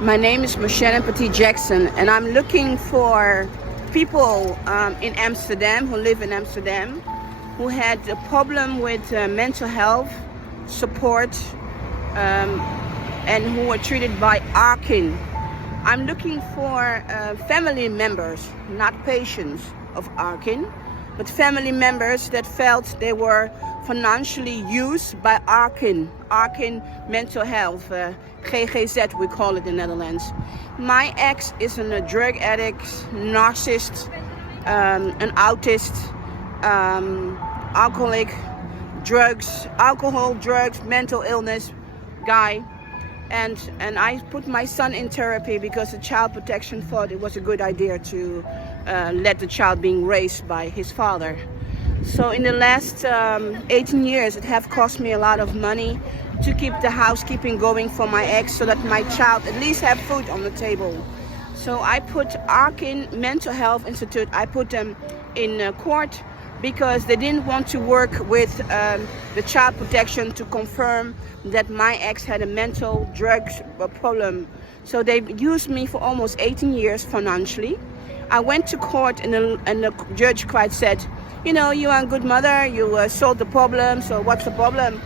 My name is Mocienne Petit Jackson, and I'm looking for people in Amsterdam who live in Amsterdam who had a problem with mental health support and who were treated by Arkin. I'm looking for family members, not patients of Arkin, but family members that felt they were financially used by Arkin mental health, GGZ we call it in the Netherlands. My ex is a drug addict, narcissist, an autist, alcoholic, drugs, mental illness guy. And I put my son in therapy because the child protection thought it was a good idea to let the child being raised by his father. So in the last 18 years, it have cost me a lot of money to keep the housekeeping going for my ex so that my child at least have food on the table. So I put Arkin Mental Health Institute, I put them in court because they didn't want to work with the child protection to confirm that my ex had a mental drugs problem. So they used me for almost 18 years financially. I went to court and the judge quite said, you know, you are a good mother, you solved the problem, so what's the problem?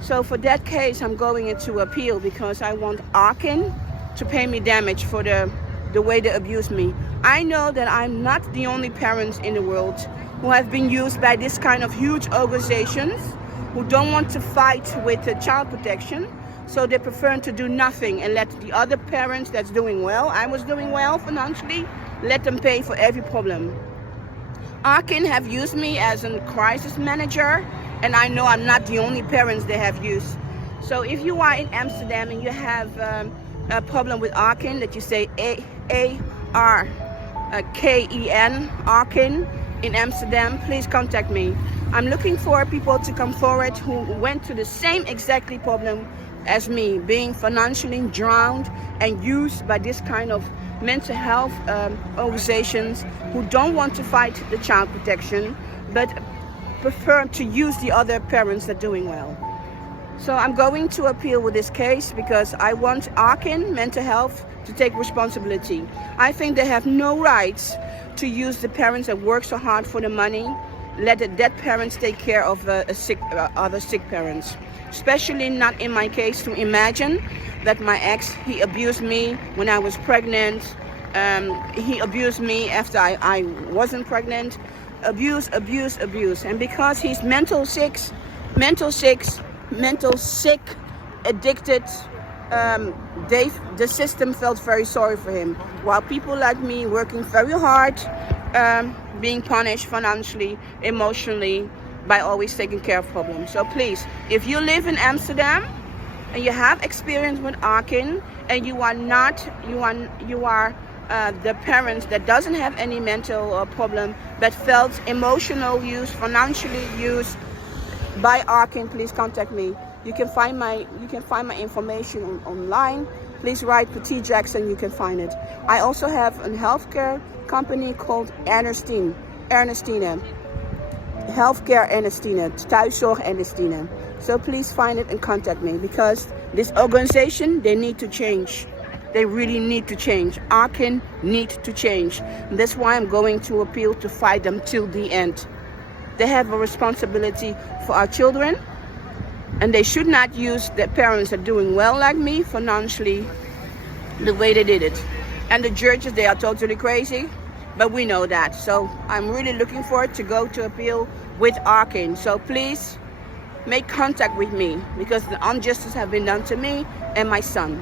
So for that case, I'm going into appeal because I want Arkin to pay me damage for the way they abuse me. I know that I'm not the only parents in the world who have been used by this kind of huge organizations who don't want to fight with child protection. So they prefer to do nothing and let the other parents that's doing well, I was doing well financially, let them pay for every problem. Arkin have used me as a crisis manager, and I know I'm not the only parents they have used. So if you are in Amsterdam and you have a problem with Arkin, that you say A-R-K-E-N, Arkin in Amsterdam, please contact me. I'm looking for people to come forward who went through the same exactly problem as me, being financially drowned and used by this kind of mental health organizations who don't want to fight the child protection but prefer to use the other parents that are doing well. So I'm going to appeal with this case because I want Arkin Mental Health to take responsibility. I think they have no rights to use the parents that work so hard for the money, let the dead parents take care of other sick parents. Especially not in my case, to imagine that my ex, he abused me when I was pregnant. He abused me after I wasn't pregnant. Abuse. And because he's mental sick, addicted, the system felt very sorry for him. While people like me working very hard, being punished financially, emotionally, by always taking care of problems. So please, if you live in Amsterdam and you have experience with Arkin and you are the parents that doesn't have any mental problem but felt emotional use, financially used by Arkin, please contact me. You can find my information online. Please write Petit Jackson, you can find it. I also have a healthcare company called Ernestine. Healthcare Ernestine, thuiszorg Ernestine. So please find it and contact me because this organization, they need to change. They really need to change. Arkin need to change. And that's why I'm going to appeal to fight them till the end. They have a responsibility for our children and they should not use their parents that are doing well like me financially the way they did it. And the judges, they are totally crazy. But we know that. So I'm really looking forward to go to appeal with Arkin. So please make contact with me because the injustice have been done to me and my son.